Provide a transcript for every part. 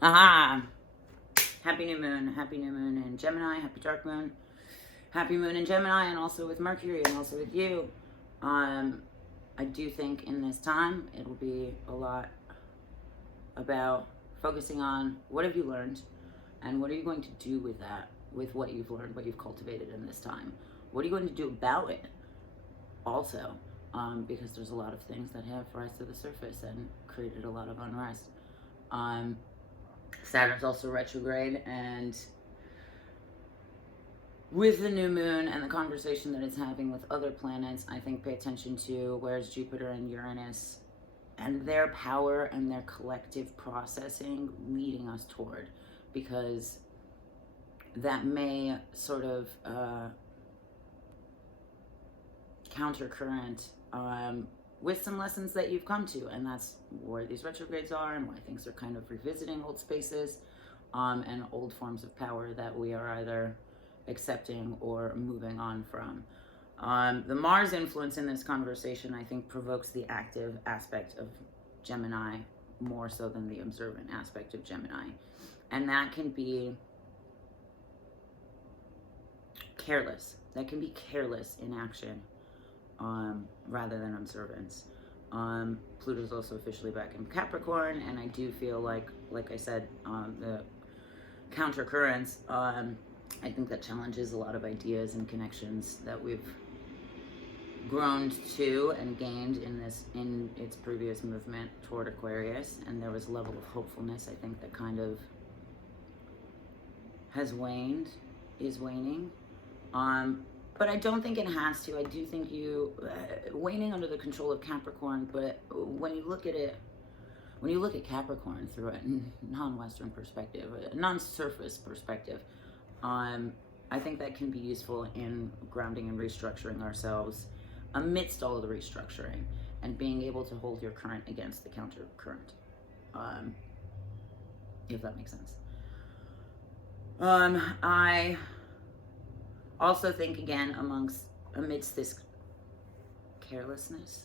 Aha! Happy new moon in Gemini, happy dark moon, happy moon in Gemini, and also with Mercury and also with you. I do think in this time it will be a lot about focusing on what have you learned and what are you going to do with that, with what you've learned, what you've cultivated in this time. What are you going to do about it also? Because there's a lot of things that have rise to the surface and created a lot of unrest. Saturn's also retrograde, and with the new moon and the conversation that it's having with other planets, I think pay attention to where's Jupiter and Uranus and their power and their collective processing leading us toward, because that may sort of countercurrent with some lessons that you've come to, and that's where these retrogrades are and why things are kind of revisiting old spaces and old forms of power that we are either accepting or moving on from. The Mars influence in this conversation, I think, provokes the active aspect of Gemini more so than the observant aspect of Gemini, and that can be careless. That can be careless in action. Rather than observance. Pluto's also officially back in Capricorn, and I do feel like I said, the counter currents, I think that challenges a lot of ideas and connections that we've grown to and gained in its previous movement toward Aquarius, and there was a level of hopefulness, I think, that kind of has waned, is waning. But I don't think it has to. I do think waning under the control of Capricorn, but when you look at it, when you look at Capricorn through a non-Western perspective, a non-surface perspective, I think that can be useful in grounding and restructuring ourselves amidst all of the restructuring and being able to hold your current against the counter current, if that makes sense. I also think, again, amidst this carelessness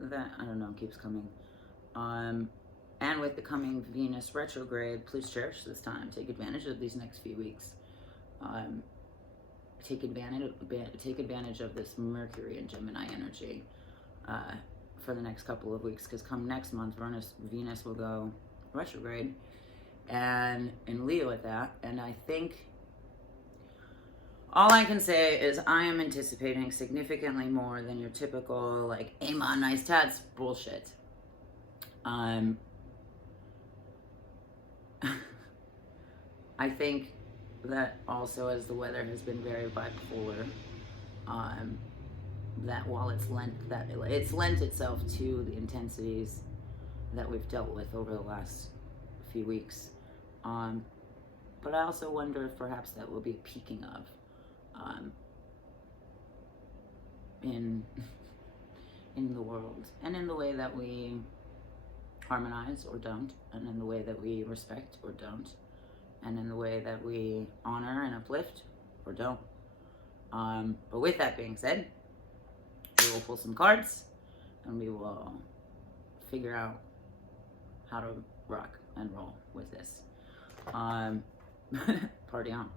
that, I don't know, keeps coming, and with the coming Venus retrograde, please cherish this time. Take advantage of these next few weeks. Take advantage of this Mercury and Gemini energy for the next couple of weeks, because come next month, Venus will go retrograde, and in Leo at that, and I think all I can say is I am anticipating significantly more than your typical, like, aim on nice tats bullshit. I think that also, as the weather has been very bipolar, that while it's lent itself to the intensities that we've dealt with over the last few weeks. But I also wonder if perhaps that will be a peaking of in the world, and in the way that we harmonize or don't, and in the way that we respect or don't, and in the way that we honor and uplift or don't. But with that being said, we will pull some cards and we will figure out how to rock and roll with this. Party on.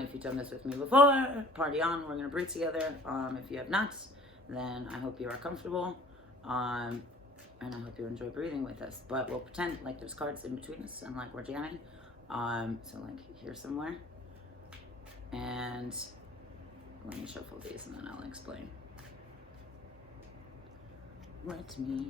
If you've done this with me before, party on. We're gonna breathe together. If you have not, then I hope you are comfortable, and I hope you enjoy breathing with us. But we'll pretend like there's cards in between us and like we're jamming. So like here somewhere, and let me shuffle these and then I'll explain. Let me.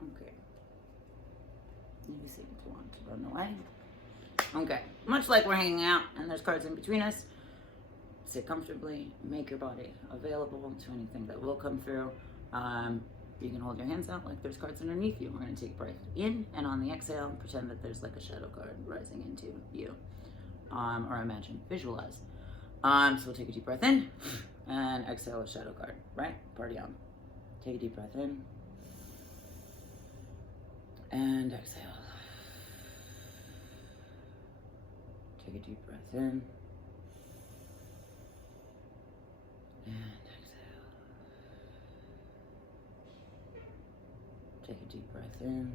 Okay. You seem to want to run away. Okay. Much like we're hanging out and there's cards in between us, sit comfortably, make your body available to anything that will come through. You can hold your hands out like there's cards underneath you. We're going to take a breath in, and on the exhale, pretend that there's like a shadow card rising into you. Or imagine, visualize. So we'll take a deep breath in, and exhale a shadow card, right? Party on. Take a deep breath in, and exhale. Take a deep breath in, and exhale. Take a deep breath in,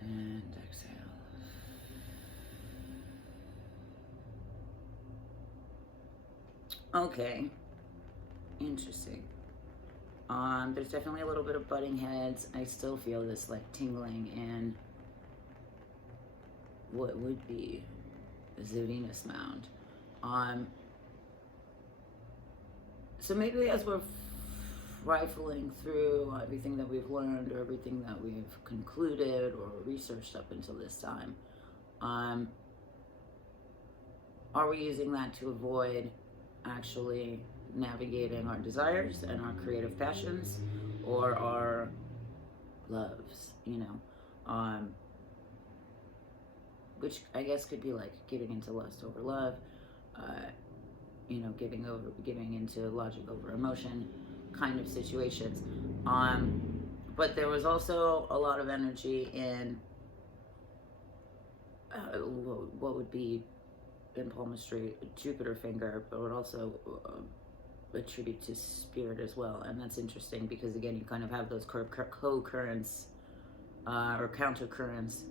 and exhale. Okay, interesting. There's definitely a little bit of butting heads. I still feel this like tingling in what would be the Venus mound. So maybe as we're rifling through everything that we've learned or everything that we've concluded or researched up until this time, are we using that to avoid actually navigating our desires and our creative passions or our loves, you know? Which I guess could be like giving into lust over love, you know, giving into logic over emotion kind of situations. But there was also a lot of energy in what would be in palmistry Jupiter finger, but would also attribute to spirit as well. And that's interesting because again, you kind of have those co-currents or counter currents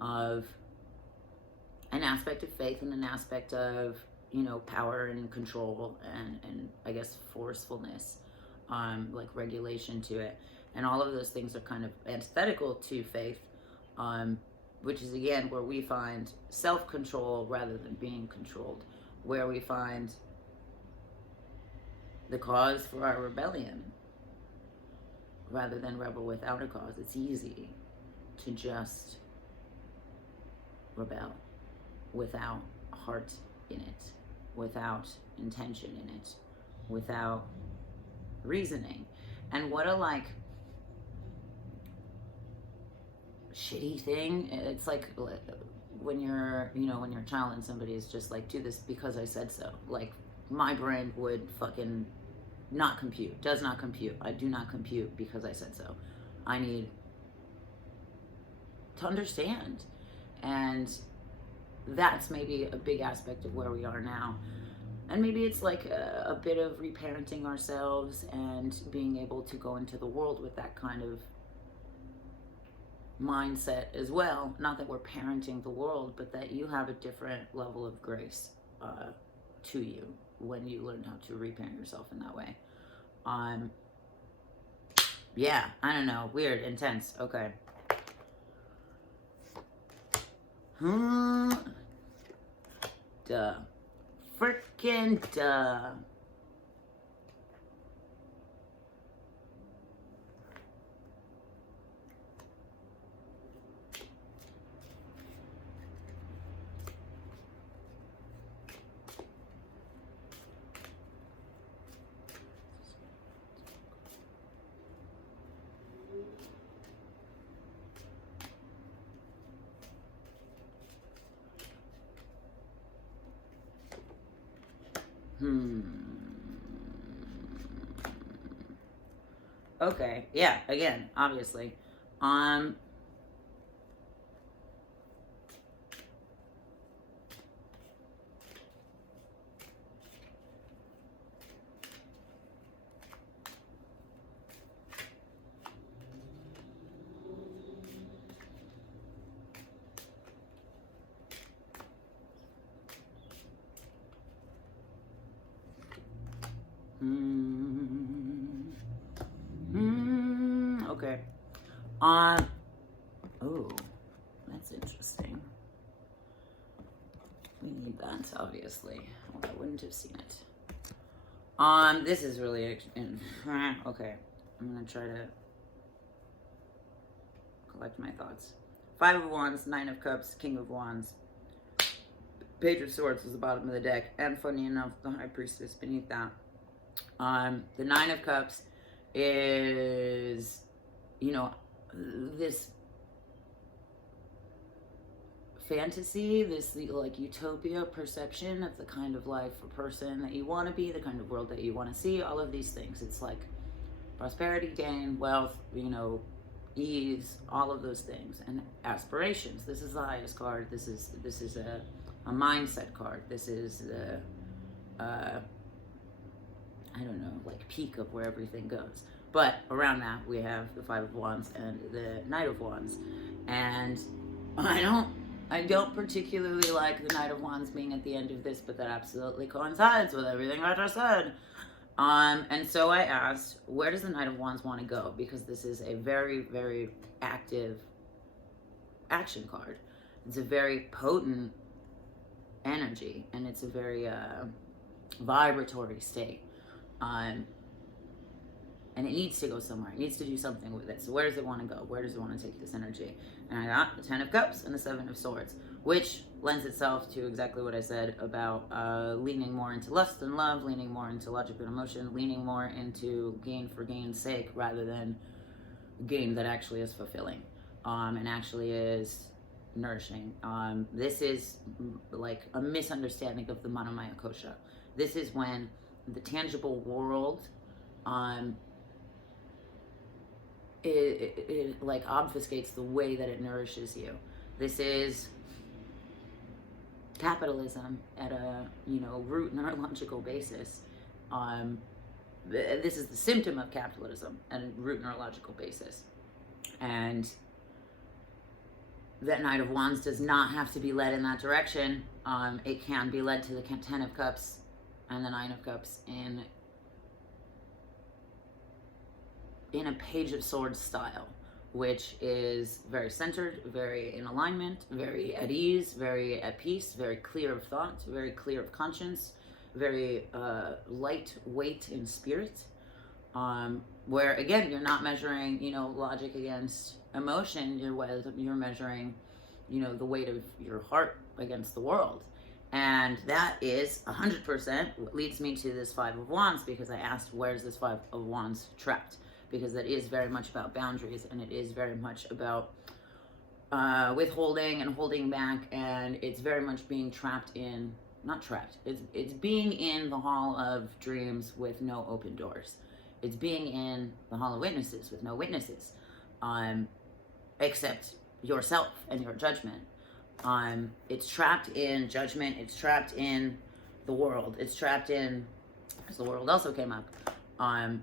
of an aspect of faith and an aspect of, you know, power and control and I guess forcefulness, like regulation to it. And all of those things are kind of antithetical to faith, which is again where we find self-control rather than being controlled, where we find the cause for our rebellion rather than rebel without a cause. It's easy to just rebel without heart in it, without intention in it, without reasoning. And what a like shitty thing. It's like when you're, you know, when you're a child and somebody is just like, do this because I said so. Like my brain would fucking not compute, does not compute. I do not compute because I said so. I need to understand. And that's maybe a big aspect of where we are now. And maybe it's like a bit of reparenting ourselves and being able to go into the world with that kind of mindset as well. Not that we're parenting the world, but that you have a different level of grace to you when you learn how to reparent yourself in that way. Yeah, I don't know. Weird, intense. Okay. Duh. Frickin' duh. Okay, yeah, again, obviously. Okay. Oh, that's interesting. We need that, obviously. Well, I wouldn't have seen it. This is really, okay. I'm gonna try to collect my thoughts. 5 of Wands, 9 of Cups, King of Wands. Page of Swords is the bottom of the deck. And funny enough, the High Priestess beneath that. The Nine of Cups is, you know, this fantasy, this like utopia perception of the kind of life or person that you want to be, the kind of world that you want to see, all of these things. It's like prosperity, gain, wealth, you know, ease, all of those things, and aspirations. This is the highest card. This is a mindset card. This is the I don't know, like peak of where everything goes. But around that, we have the Five of Wands and the Knight of Wands. And I don't particularly like the Knight of Wands being at the end of this, but that absolutely coincides with everything I just said. And so I asked, where does the Knight of Wands want to go? Because this is a very, very active action card. It's a very potent energy, and it's a very vibratory state. And it needs to go somewhere. It needs to do something with it. So where does it want to go? Where does it want to take this energy? And I got the Ten of Cups and the Seven of Swords, which lends itself to exactly what I said about leaning more into lust and love, leaning more into logic and emotion, leaning more into gain for gain's sake rather than gain that actually is fulfilling and actually is nourishing. This is like a misunderstanding of the Manomaya Kosha. This is when the tangible world it like obfuscates the way that it nourishes you. This is capitalism at a, you know, root neurological basis. This is the symptom of capitalism at a root neurological basis. And that Knight of Wands does not have to be led in that direction. It can be led to the Ten of Cups and the Nine of Cups in a Page of Swords style, which is very centered, very in alignment, very at ease, very at peace, very clear of thought, very clear of conscience, very lightweight in spirit, where again, you're not measuring, you know, logic against emotion. You're measuring, you know, the weight of your heart against the world. And that is 100% what leads me to this Five of Wands, because I asked, where's this Five of Wands trapped? Because that is very much about boundaries, and it is very much about withholding and holding back, and it's very much being trapped in, not trapped, it's being in the Hall of Dreams with no open doors. It's being in the Hall of Witnesses with no witnesses, except yourself and your judgment. It's trapped in judgment, it's trapped in the world, it's trapped in, because the world also came up,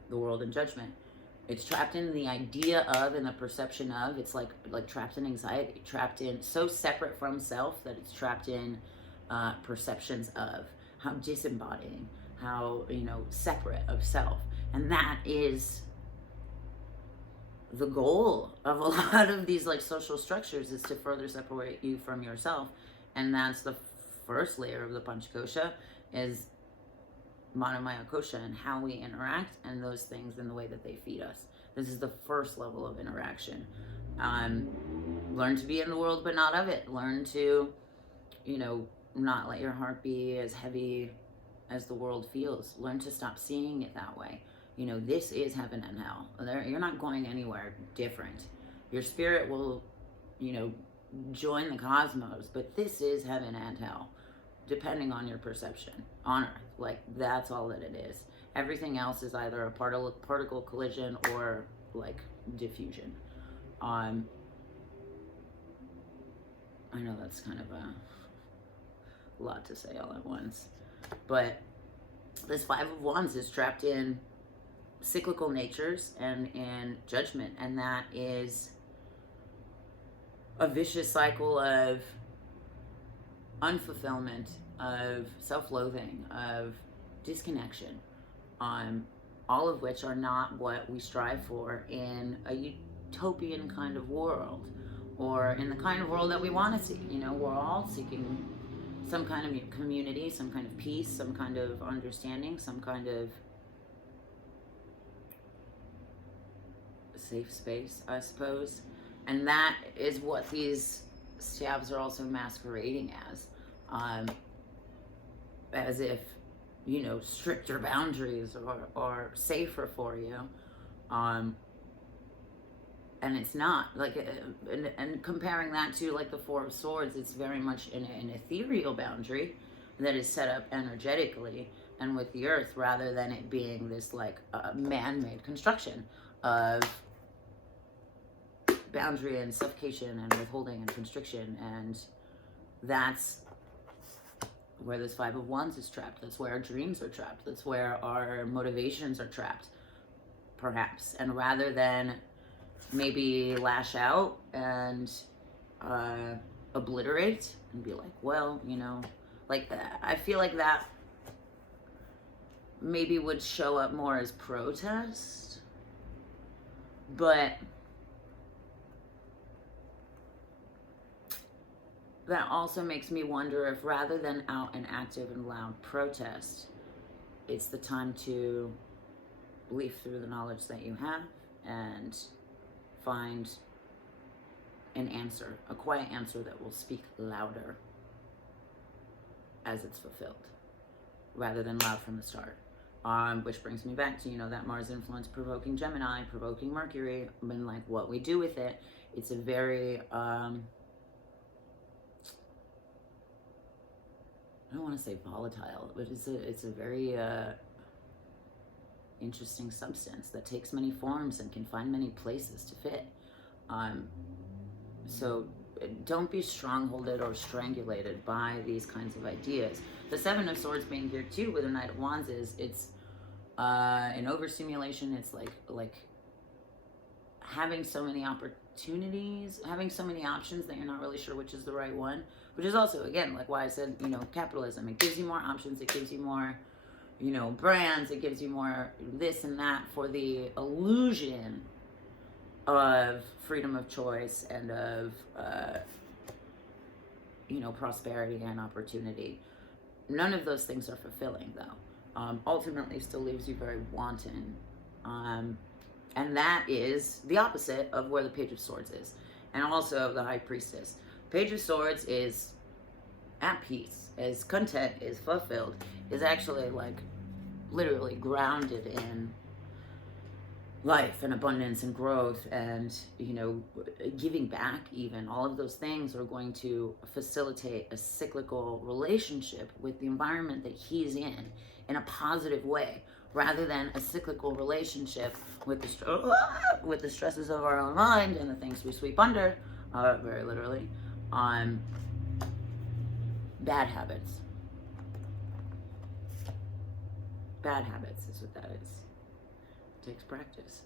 the world and judgment. It's trapped in the idea of and the perception of. It's like trapped in anxiety, trapped in, so separate from self that it's trapped in perceptions of, how disembodying, how, you know, separate of self. And that is the goal of a lot of these like social structures, is to further separate you from yourself. And that's the first layer of the Panchakosha, is Manomaya Kosha, and how we interact and those things and the way that they feed us. This is the first level of interaction. Learn to be in the world but not of it. Learn to, you know, not let your heart be as heavy as the world feels. Learn to stop seeing it that way. You know, this is heaven and hell. You're not going anywhere different. Your spirit will, you know, join the cosmos, but this is heaven and hell, depending on your perception on Earth. Like, that's all that it is. Everything else is either a particle collision or like diffusion. I know that's kind of a lot to say all at once, but this Five of Wands is trapped in cyclical natures and in judgment, and that is a vicious cycle of unfulfillment, of self-loathing, of disconnection, all of which are not what we strive for in a utopian kind of world, or in the kind of world that we want to see. You know, we're all seeking some kind of community, some kind of peace, some kind of understanding, some kind of safe space, I suppose. And that is what these stabs are also masquerading as if stricter boundaries or safer for you. And it's not like, and comparing that to like the Four of Swords, it's very much an ethereal boundary that is set up energetically and with the earth, rather than it being this like man-made construction of boundary and suffocation and withholding and constriction. And that's where this Five of Wands is trapped. That's where our dreams are trapped. That's where our motivations are trapped, perhaps. And rather than maybe lash out and obliterate and be like, well, like, I feel like that maybe would show up more as protest, but that also makes me wonder if, rather than out and active and loud protest, it's the time to leaf through the knowledge that you have and find an answer, a quiet answer that will speak louder as it's fulfilled, rather than loud from the start. Which brings me back to, that Mars influence provoking Gemini, provoking Mercury, and like what we do with it. It's a very, I don't want to say volatile, but it's a very interesting substance that takes many forms and can find many places to fit. So don't be strongholded or strangulated by these kinds of ideas. The Seven of Swords being here too with the Knight of Wands it's an overstimulation. It's like having so many opportunities, having so many options that you're not really sure which is the right one, which is also, again, like why I said, capitalism. It gives you more options. It gives you more, brands. It gives you more this and that for the illusion of freedom of choice and of, prosperity and opportunity. None of those things are fulfilling, though. Ultimately still leaves you very wanton. And that is the opposite of where the Page of Swords is. And also the High Priestess. Page of Swords is at peace, is content, is fulfilled, is actually like literally grounded in life and abundance and growth and, giving back even. All of those things are going to facilitate a cyclical relationship with the environment that he's in a positive way, rather than a cyclical relationship with the stresses of our own mind and the things we sweep under, very literally, on bad habits. Bad habits is what that is. It takes practice.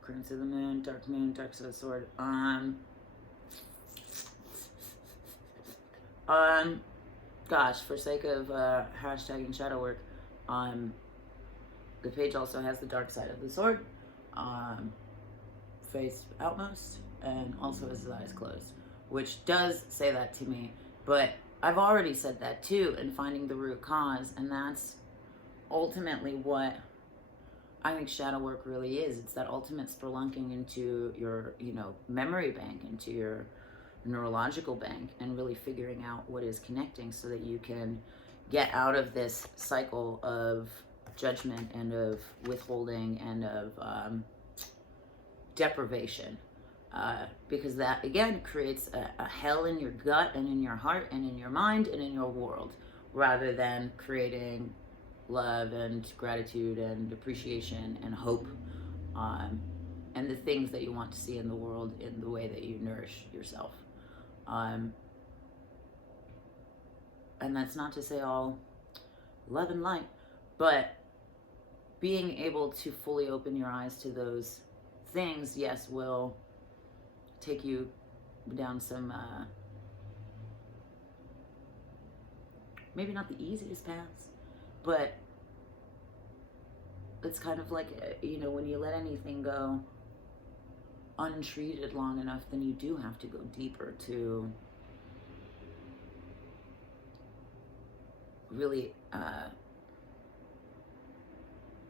Prince of the Moon, Dark Side of the Sword. Gosh, for sake of hashtagging shadow work, the page also has the dark side of the sword, face outmost, and also has his eyes closed, which does say that to me. But I've already said that too in finding the root cause, and that's ultimately what I think shadow work really is. It's that ultimate spelunking into your, memory bank, into your neurological bank, and really figuring out what is connecting so that you can get out of this cycle of judgment and of withholding and of deprivation. Because that, again, creates a hell in your gut and in your heart and in your mind and in your world, rather than creating love and gratitude and appreciation and hope, and the things that you want to see in the world in the way that you nourish yourself. And that's not to say all love and light, but being able to fully open your eyes to those things, yes, will take you down some, maybe not the easiest paths, but it's kind of like, when you let anything go untreated long enough, then you do have to go deeper to really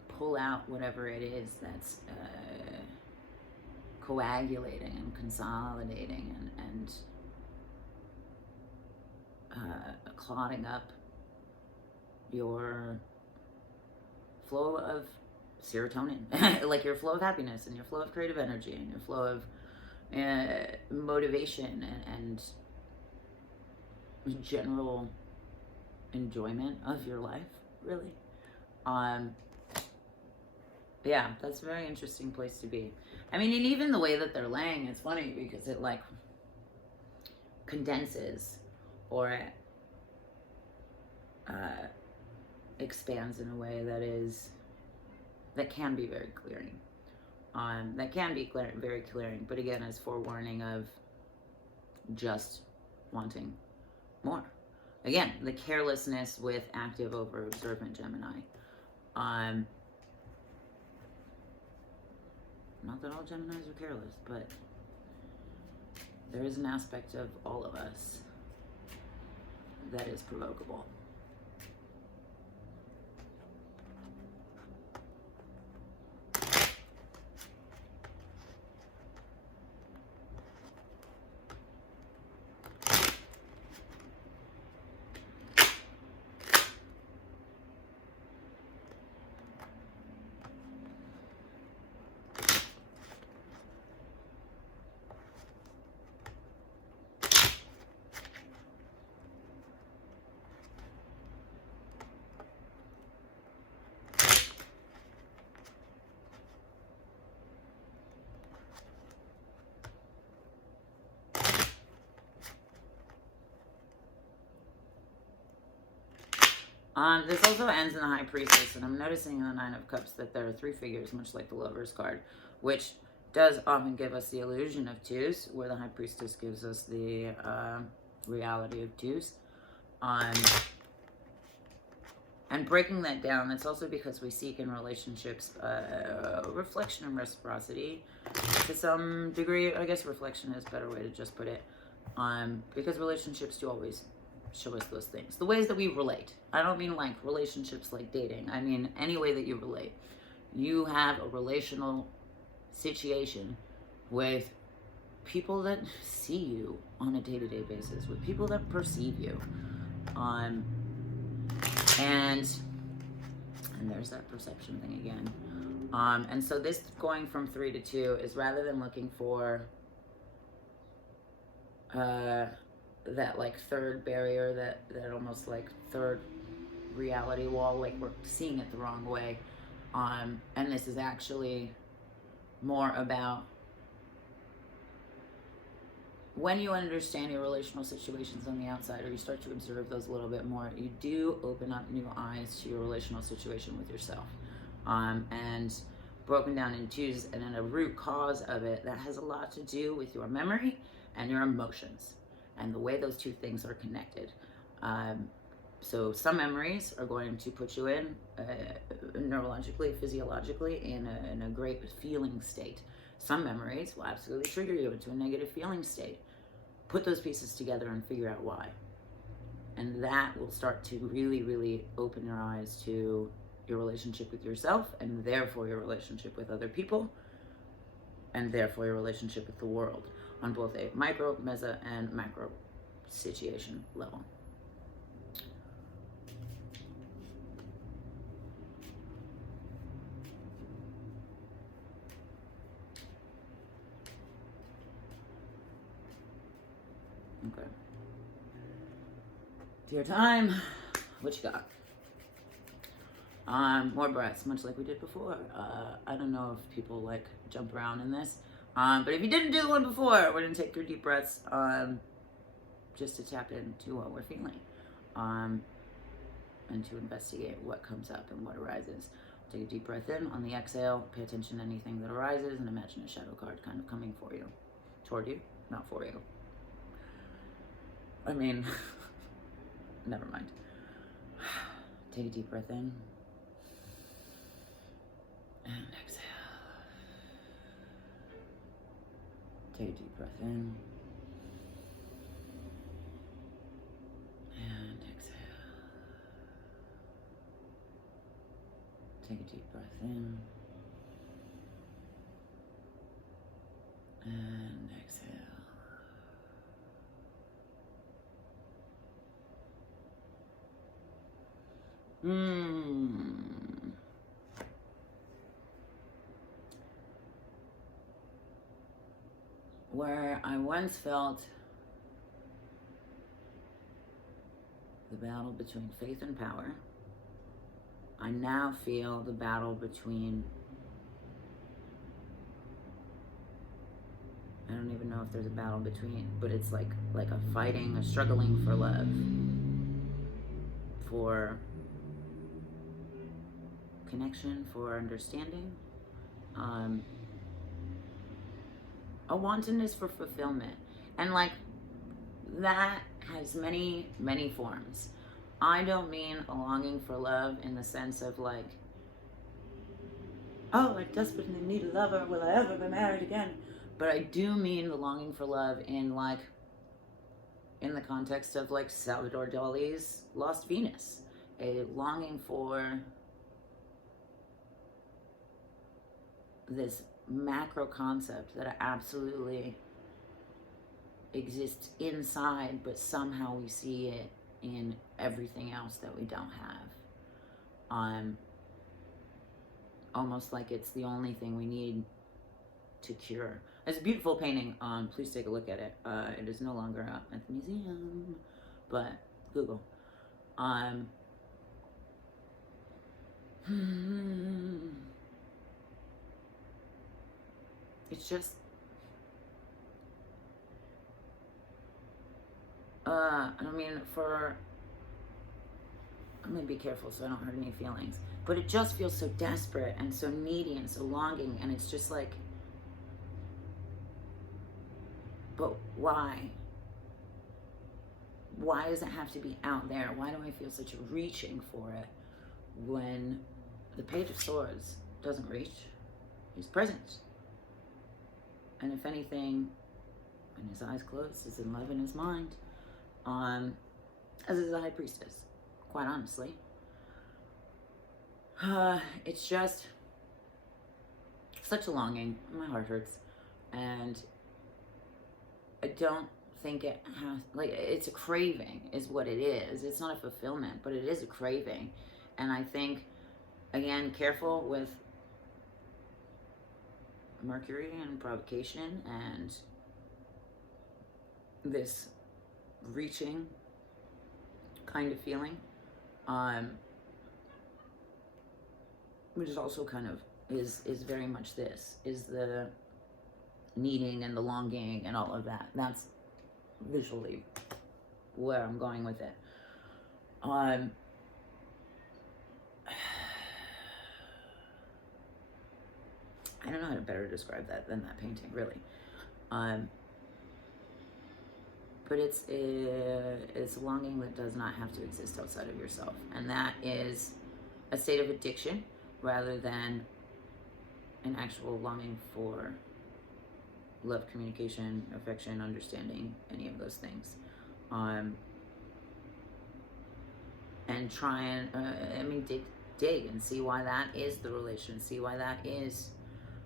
pull out whatever it is that's coagulating and consolidating and clogging up your flow of serotonin, like your flow of happiness and your flow of creative energy and your flow of motivation and general enjoyment of your life, really. Yeah, that's a very interesting place to be. I mean, and even the way that they're laying, it's funny because it like condenses or it expands in a way that can be very clearing. That can be very clearing, but again, as forewarning of just wanting more. Again, the carelessness with active over observant Gemini. Not that all Geminis are careless, but there is an aspect of all of us that is provocable. This also ends in the High Priestess, and I'm noticing in the Nine of Cups that there are 3 figures, much like the Lover's card, which does often give us the illusion of twos, where the High Priestess gives us the reality of twos. And breaking that down, it's also because we seek in relationships reflection and reciprocity. To some degree, I guess reflection is a better way to just put it. Because relationships do always show us those things. The ways that we relate. I don't mean like relationships like dating. I mean any way that you relate. You have a relational situation with people that see you on a day-to-day basis, with people that perceive you. And there's that perception thing again. And so this going from 3 to 2 is rather than looking for that like third barrier, that almost like third reality wall, like we're seeing it the wrong way. And this is actually more about when you understand your relational situations on the outside, or you start to observe those a little bit more, you do open up new eyes to your relational situation with yourself. And broken down in twos, and then a root cause of it that has a lot to do with your memory and your emotions and the way those two things are connected. So some memories are going to put you in neurologically, physiologically in a great feeling state. Some memories will absolutely trigger you into a negative feeling state. Put those pieces together and figure out why. And that will start to really, really open your eyes to your relationship with yourself, and therefore your relationship with other people, and therefore your relationship with the world on both a micro, meso, and macro situation level. Okay. Dear time, what you got? More breaths, much like we did before. I don't know if people like jump around in this, but if you didn't do the one before, we're gonna take 3 deep breaths, just to tap into what we're feeling, and to investigate what comes up and what arises. Take a deep breath in. On the exhale, pay attention to anything that arises, and imagine a shadow card kind of coming for you, toward you, not for you. I mean, never mind. Take a deep breath in. And exhale. Take a deep breath in. And exhale. Take a deep breath in. And exhale. Where I once felt the battle between faith and power, I now feel the battle between, I don't even know if there's a battle between, but it's like a fighting, a struggling for love, for connection, for understanding, a wantonness for fulfillment. And like that has many, many forms. I don't mean a longing for love in the sense of like, oh, I desperately need a lover, will I ever be married again? But I do mean the longing for love in like, in the context of like Salvador Dali's Lost Venus, a longing for this macro concept that absolutely exists inside, but somehow we see it in everything else that we don't have. Almost like it's the only thing we need to cure. It's a beautiful painting. Please take a look at it. It is no longer up at the museum, but Google. It's just, I mean, I'm gonna be careful so I don't hurt any feelings, but it just feels so desperate and so needy and so longing, and it's just like, but why? Why does it have to be out there? Why do I feel such a reaching for it when the Page of Swords doesn't reach? He's present. And if anything, when his eyes closed, is in love in his mind. As is the High Priestess, quite honestly. It's just such a longing. My heart hurts. And I don't think it has, like, it's a craving is what it is. It's not a fulfillment, but it is a craving. And I think, again, careful with Mercury and provocation and this reaching kind of feeling, which is also kind of is very much this, is the needing and the longing and all of that. That's visually where I'm going with it. I don't know how to better describe that than that painting, really. But it's a longing that does not have to exist outside of yourself. And that is a state of addiction rather than an actual longing for love, communication, affection, understanding, any of those things. And try and, dig and see why that is the relation, see why that is,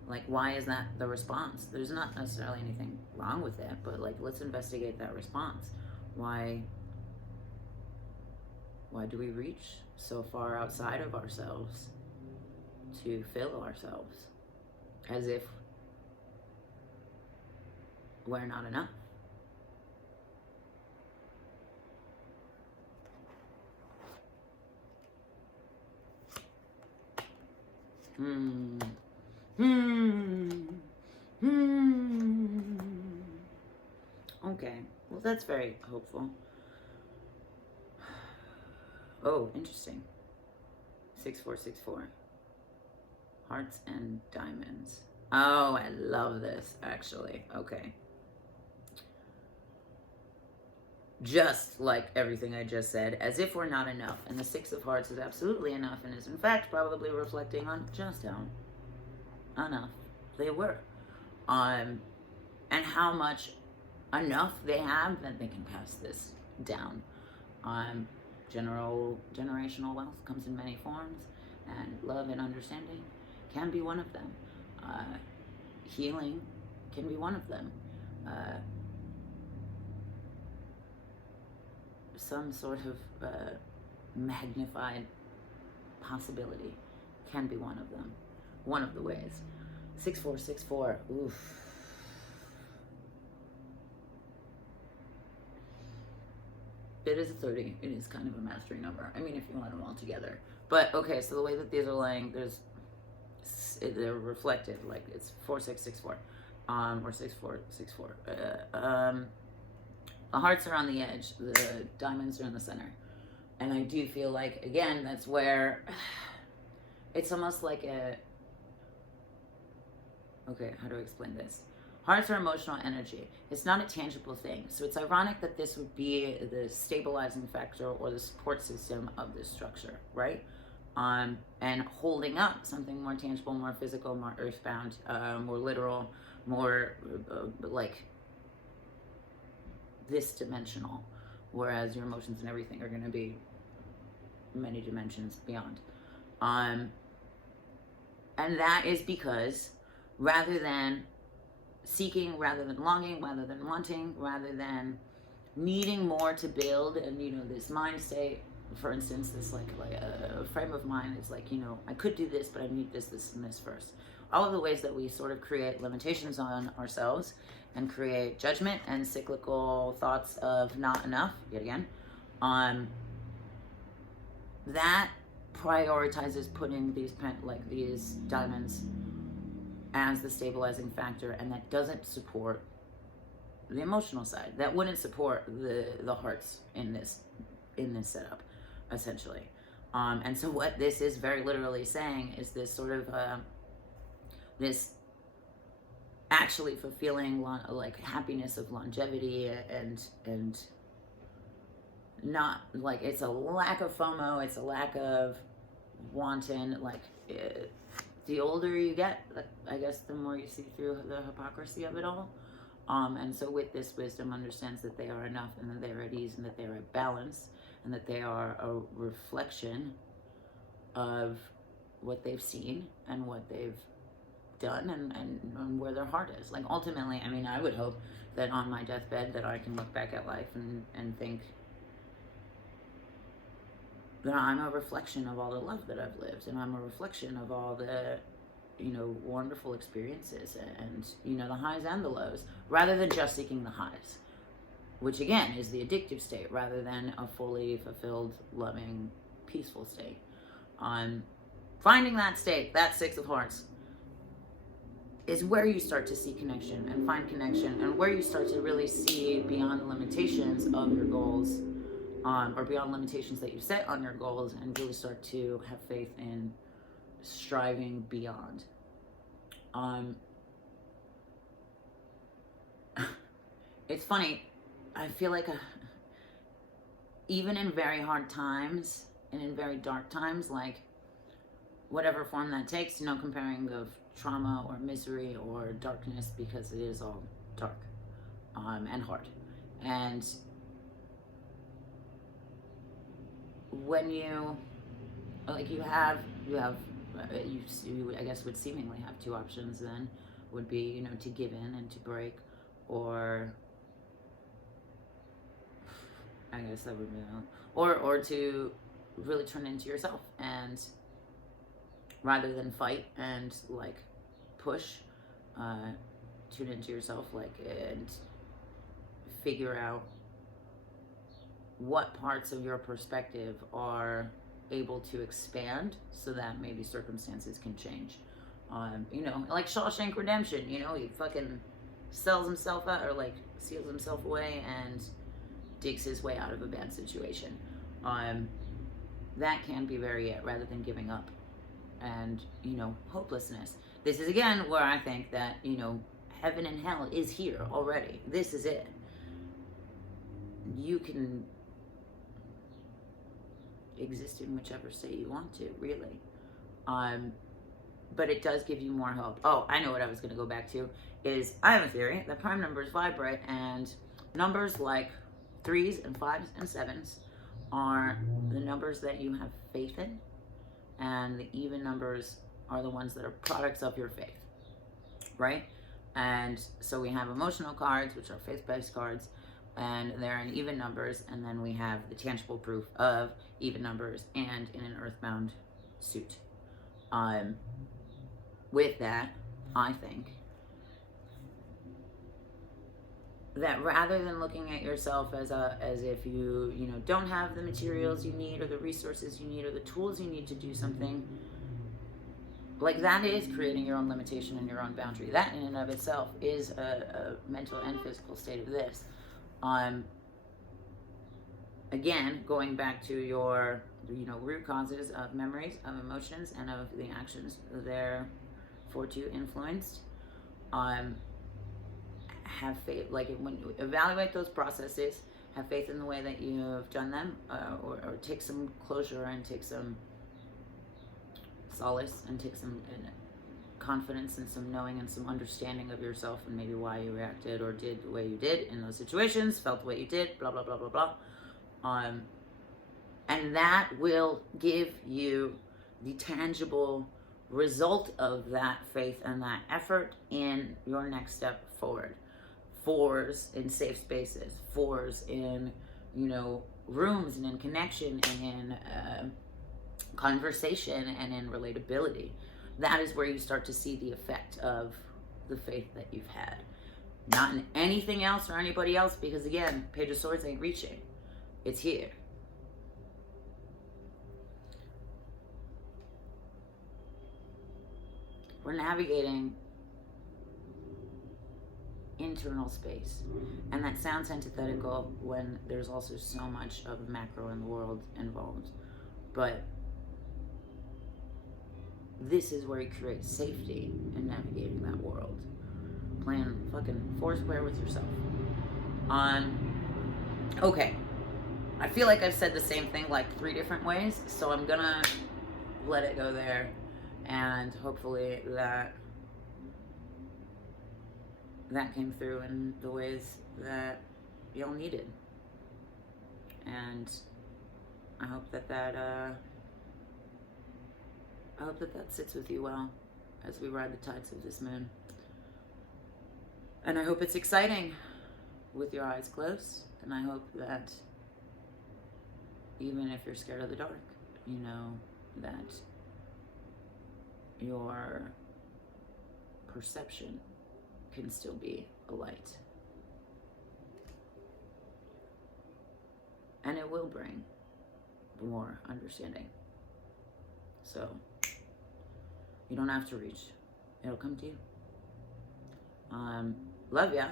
like, why is that the response? There's not necessarily anything wrong with it, but like, let's investigate that response. Why do we reach so far outside of ourselves to fill ourselves as if we're not enough? Okay, well, that's very hopeful. Oh, interesting. 6464. Hearts and diamonds. Oh, I love this, actually. Okay. Just like everything I just said, as if we're not enough. And the Six of Hearts is absolutely enough and is, in fact, probably reflecting on just how enough they were. And how much enough they have that they can pass this down. Generational wealth comes in many forms, and love and understanding can be one of them. Healing can be one of them. Some sort of magnified possibility can be one of them. One of the ways. 6464. Oof. It is a 30. It is kind of a mastery number. I mean, if you want them all together. But, okay, so the way that these are laying, they're reflected. Like, it's 4664. Or 6464. The hearts are on the edge. The diamonds are in the center. And I do feel like, again, that's where it's almost like okay, how do I explain this? Hearts are emotional energy. It's not a tangible thing. So it's ironic that this would be the stabilizing factor or the support system of this structure, right? And holding up something more tangible, more physical, more earthbound, more literal, more like this dimensional, whereas your emotions and everything are going to be many dimensions beyond. And that is because rather than seeking, rather than longing, rather than wanting, rather than needing more to build, and you know, this mind state, for instance, this like a frame of mind is like, you know, I could do this, but I need this, this, and this first. All of the ways that we sort of create limitations on ourselves and create judgment and cyclical thoughts of not enough, yet again, that prioritizes putting these these diamonds as the stabilizing factor, and that doesn't support the emotional side. That wouldn't support the hearts in this setup, essentially. And so what this is very literally saying is this sort of this actually fulfilling like happiness of longevity, and not like it's a lack of FOMO, it's a lack of wanton, like the older you get, I guess the more you see through the hypocrisy of it all. And so with this, wisdom understands that they are enough, and that they are at ease, and that they are at balance, and that they are a reflection of what they've seen and what they've done, and where their heart is. Like ultimately, I mean, I would hope that on my deathbed that I can look back at life and think that I'm a reflection of all the love that I've lived, and I'm a reflection of all the, you know, wonderful experiences, and, you know, the highs and the lows, rather than just seeking the highs, which again is the addictive state, rather than a fully fulfilled, loving, peaceful state. Finding that state, that Six of Hearts, is where you start to see connection and find connection, and where you start to really see beyond the limitations of your goals, or beyond limitations that you set on your goals, and really start to have faith in striving beyond. It's funny, I feel like even in very hard times and in very dark times, like whatever form that takes, no comparing of trauma or misery or darkness, because it is all dark and hard. And when you I guess would seemingly have two options then, would be, you know, to give in and to break, or I guess that would be, or to really turn into yourself, and rather than fight and like push, tune into yourself, like, and figure out what parts of your perspective are able to expand, so that maybe circumstances can change. You know, like Shawshank Redemption, you know, he fucking sells himself out, or like seals himself away and digs his way out of a bad situation. That can be very it, rather than giving up and, you know, hopelessness. This is again where I think that, you know, heaven and hell is here already. This is it. You can exist in whichever state you want to, really. But it does give you more hope. Oh, I know what I was going to go back to, is I have a theory that prime numbers vibrate, and numbers like 3s and 5s and 7s are the numbers that you have faith in and the even numbers are the ones that are products of your faith, right? And so we have emotional cards, which are faith-based cards, and they're in even numbers, and then we have the tangible proof of even numbers and in an earthbound suit. With that, I think that rather than looking at yourself as if you don't have the materials you need or the resources you need or the tools you need to do something, like, that is creating your own limitation and your own boundary. That in and of itself is a mental and physical state of this. Again, going back to your root causes of memories, of emotions, and of the actions therefore to influenced. Have faith, like when you evaluate those processes, have faith in the way that you've done them, or take some closure and take some solace and take some confidence and some knowing and some understanding of yourself and maybe why you reacted or did the way you did in those situations, felt the way you did, blah, blah, blah, blah, blah. And that will give you the tangible result of that faith and that effort in your next step forward. 4s in safe spaces, 4s in, rooms and in connection and in conversation and in relatability. That is where you start to see the effect of the faith that you've had. Not in anything else or anybody else, because again, Page of Swords ain't reaching. It's here. We're navigating internal space, and that sounds antithetical when there's also so much of macro in the world involved, but this is where you create safety in navigating that world. Playing fucking Foursquare with yourself. Okay, I feel like I've said the same thing like 3 different ways, so I'm gonna let it go there, and hopefully that came through in the ways that y'all needed. And I hope that sits with you well as we ride the tides of this moon. And I hope it's exciting with your eyes closed. And I hope that even if you're scared of the dark, you know that your perception can still be a light. And it will bring more understanding. So you don't have to reach. It'll come to you. Love ya.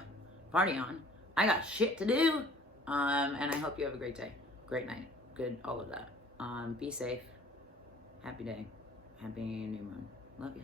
Party on. I got shit to do. And I hope you have a great day. Great night. Good, all of that. Be safe. Happy day. Happy new moon. Love ya.